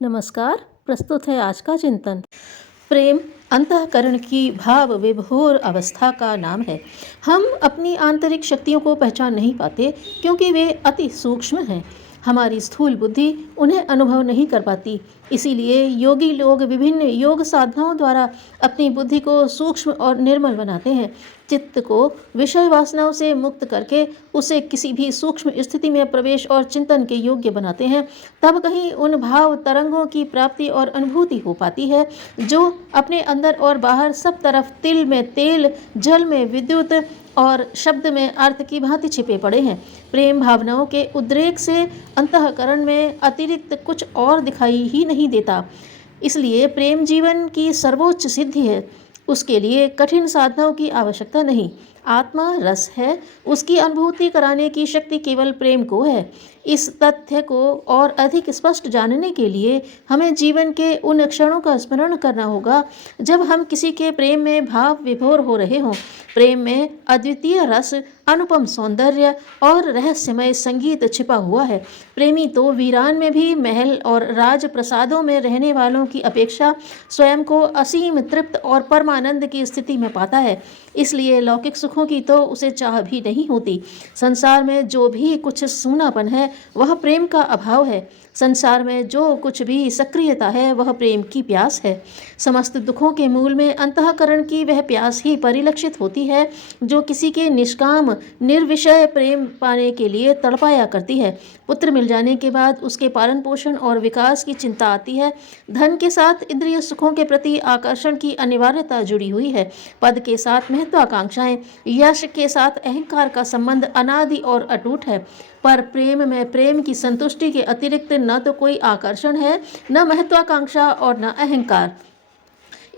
नमस्कार। प्रस्तुत है आज का चिंतन। प्रेम अंतःकरण की भाव विभोर अवस्था का नाम है। हम अपनी आंतरिक शक्तियों को पहचान नहीं पाते क्योंकि वे अति सूक्ष्म हैं। हमारी स्थूल बुद्धि उन्हें अनुभव नहीं कर पाती। इसीलिए योगी लोग विभिन्न योग साधनाओं द्वारा अपनी बुद्धि को सूक्ष्म और निर्मल बनाते हैं। चित्त को विषय वासनाओं से मुक्त करके उसे किसी भी सूक्ष्म स्थिति में प्रवेश और चिंतन के योग्य बनाते हैं। तब कहीं उन भाव तरंगों की प्राप्ति और अनुभूति हो पाती है जो अपने अंदर और बाहर सब तरफ तिल में तेल, जल में विद्युत और शब्द में अर्थ की भांति छिपे पड़े हैं। प्रेम भावनाओं के उद्रेक से अंतःकरण में अतिरिक्त कुछ और दिखाई ही नहीं देता। इसलिए प्रेम जीवन की सर्वोच्च सिद्धि है। उसके लिए कठिन साधनाओं की आवश्यकता नहीं। आत्मा रस है, उसकी अनुभूति कराने की शक्ति केवल प्रेम को है। इस तथ्य को और अधिक स्पष्ट जानने के लिए हमें जीवन के उन क्षणों का स्मरण करना होगा जब हम किसी के प्रेम में भाव विभोर हो रहे हों। प्रेम में अद्वितीय रस, अनुपम सौंदर्य और रहस्यमय संगीत छिपा हुआ है। प्रेमी तो वीरान में भी महल और राज प्रसादों में रहने वालों की अपेक्षा स्वयं को असीम तृप्त और परमानंद की स्थिति में पाता है। इसलिए लौकिक सुखों की तो उसे चाह भी नहीं होती। संसार में जो भी कुछ सूनापन है वह प्रेम का अभाव है। संसार में जो कुछ भी सक्रियता है वह प्रेम की प्यास है। समस्त दुखों के मूल में अंतःकरण की वह प्यास ही परिलक्षित होती है जो किसी के निष्काम निर्विषय प्रेम पाने के लिए तड़पाया करती है। पुत्र मिल जाने के बाद उसके पालन पोषण और विकास की चिंता आती है। धन के साथ इंद्रिय सुखों के प्रति आकर्षण की अनिवार्यता जुड़ी हुई है। पद के साथ महत्वाकांक्षाएं, यश के साथ अहंकार का संबंध अनादि और अटूट है। पर प्रेम में प्रेम की संतुष्टि के अतिरिक्त न तो कोई आकर्षण है, न महत्वाकांक्षा और न अहंकार।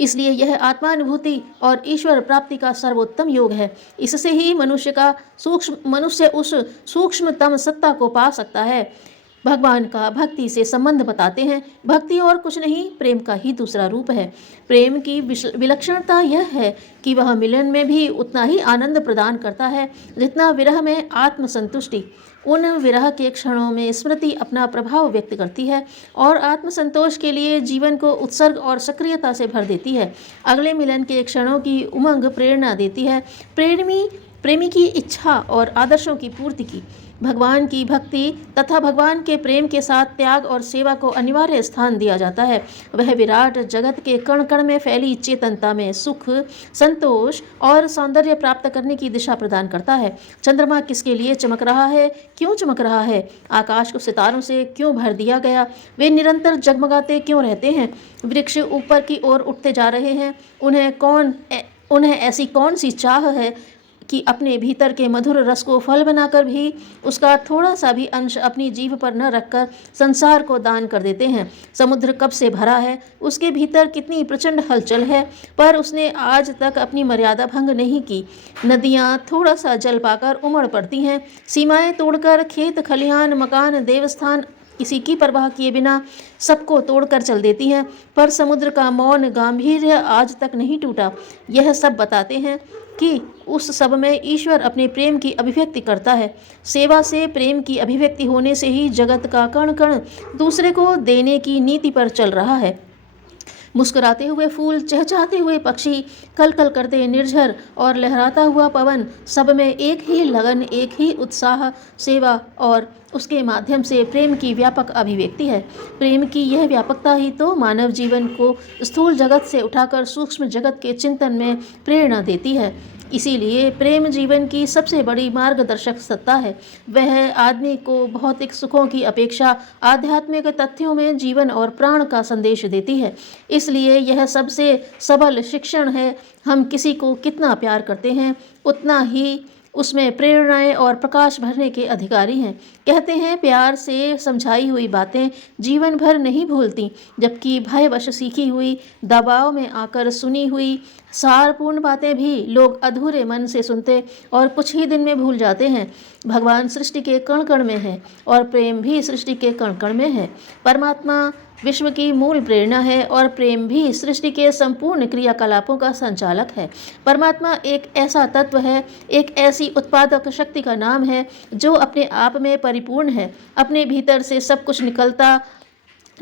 इसलिए यह आत्मानुभूति और ईश्वर प्राप्ति का सर्वोत्तम योग है। इससे ही मनुष्य उस सूक्ष्मतम सत्ता को पा सकता है। भगवान का भक्ति से संबंध बताते हैं। भक्ति और कुछ नहीं, प्रेम का ही दूसरा रूप है। प्रेम की विलक्षणता यह है कि वह मिलन में भी उतना ही आनंद प्रदान करता है जितना विरह में आत्मसंतुष्टि। उन विरह के क्षणों में स्मृति अपना प्रभाव व्यक्त करती है और आत्मसंतोष के लिए जीवन को उत्सर्ग और सक्रियता से भर देती है। अगले मिलन के क्षणों की उमंग प्रेरणा देती है प्रेमी की इच्छा और आदर्शों की पूर्ति की। भगवान की भक्ति तथा भगवान के प्रेम के साथ त्याग और सेवा को अनिवार्य स्थान दिया जाता है। वह विराट जगत के कण कण में फैली चेतनता में सुख, संतोष और सौंदर्य प्राप्त करने की दिशा प्रदान करता है। चंद्रमा किसके लिए चमक रहा है, क्यों चमक रहा है, आकाश को सितारों से क्यों भर दिया गया, वे निरंतर जगमगाते क्यों रहते हैं, वृक्ष ऊपर की ओर उठते जा रहे हैं, उन्हें ऐसी कौन सी चाह है कि अपने भीतर के मधुर रस को फल बनाकर भी उसका थोड़ा सा भी अंश अपनी जीभ पर न रखकर संसार को दान कर देते हैं। समुद्र कब से भरा है, उसके भीतर कितनी प्रचंड हलचल है, पर उसने आज तक अपनी मर्यादा भंग नहीं की। नदियाँ थोड़ा सा जल पाकर उमड़ पड़ती हैं। सीमाएं तोड़कर खेत खलिहान, मकान, देवस्थान किसी की परवाह किए बिना सबको तोड़कर चल देती हैं, पर समुद्र का मौन गांभीर्य आज तक नहीं टूटा। यह सब बताते हैं कि उस सब में ईश्वर अपने प्रेम की अभिव्यक्ति करता है। सेवा से प्रेम की अभिव्यक्ति होने से ही जगत का कण कण दूसरे को देने की नीति पर चल रहा है। मुस्कुराते हुए फूल, चहचहाते हुए पक्षी, कल कल करते निर्झर और लहराता हुआ पवन, सब में एक ही लगन, एक ही उत्साह, सेवा और उसके माध्यम से प्रेम की व्यापक अभिव्यक्ति है। प्रेम की यह व्यापकता ही तो मानव जीवन को स्थूल जगत से उठाकर सूक्ष्म जगत के चिंतन में प्रेरणा देती है। इसीलिए प्रेम जीवन की सबसे बड़ी मार्गदर्शक सत्ता है। वह आदमी को भौतिक सुखों की अपेक्षा आध्यात्मिक तथ्यों में जीवन और प्राण का संदेश देती है। इसलिए यह सबसे सबल शिक्षण है। हम किसी को कितना प्यार करते हैं, उतना ही उसमें प्रेरणाएं और प्रकाश भरने के अधिकारी हैं। कहते हैं प्यार से समझाई हुई बातें जीवन भर नहीं भूलती, जबकि भयवश सीखी हुई, दबाव में आकर सुनी हुई सारपूर्ण बातें भी लोग अधूरे मन से सुनते और कुछ ही दिन में भूल जाते हैं। भगवान सृष्टि के कण कण में है और प्रेम भी सृष्टि के कण कण में है। परमात्मा विश्व की मूल प्रेरणा है और प्रेम भी सृष्टि के संपूर्ण क्रियाकलापों का संचालक है। परमात्मा एक ऐसा तत्व है, एक ऐसी उत्पादक शक्ति का नाम है जो अपने आप में परिपूर्ण है। अपने भीतर से सब कुछ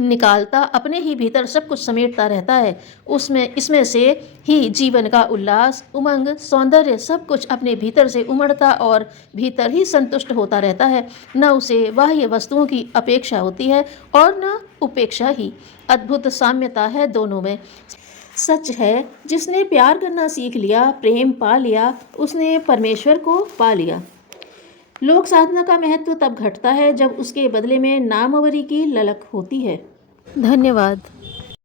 निकालता अपने ही भीतर सब कुछ समेटता रहता है। उसमें इसमें से ही जीवन का उल्लास, उमंग, सौंदर्य सब कुछ अपने भीतर से उमड़ता और भीतर ही संतुष्ट होता रहता है। न उसे बाह्य वस्तुओं की अपेक्षा होती है और न उपेक्षा ही। अद्भुत साम्यता है दोनों में। सच है, जिसने प्यार करना सीख लिया, प्रेम पा लिया, उसने परमेश्वर को पा लिया। लोक साधना का महत्व तब घटता है जब उसके बदले में नामवरी की ललक होती है। धन्यवाद।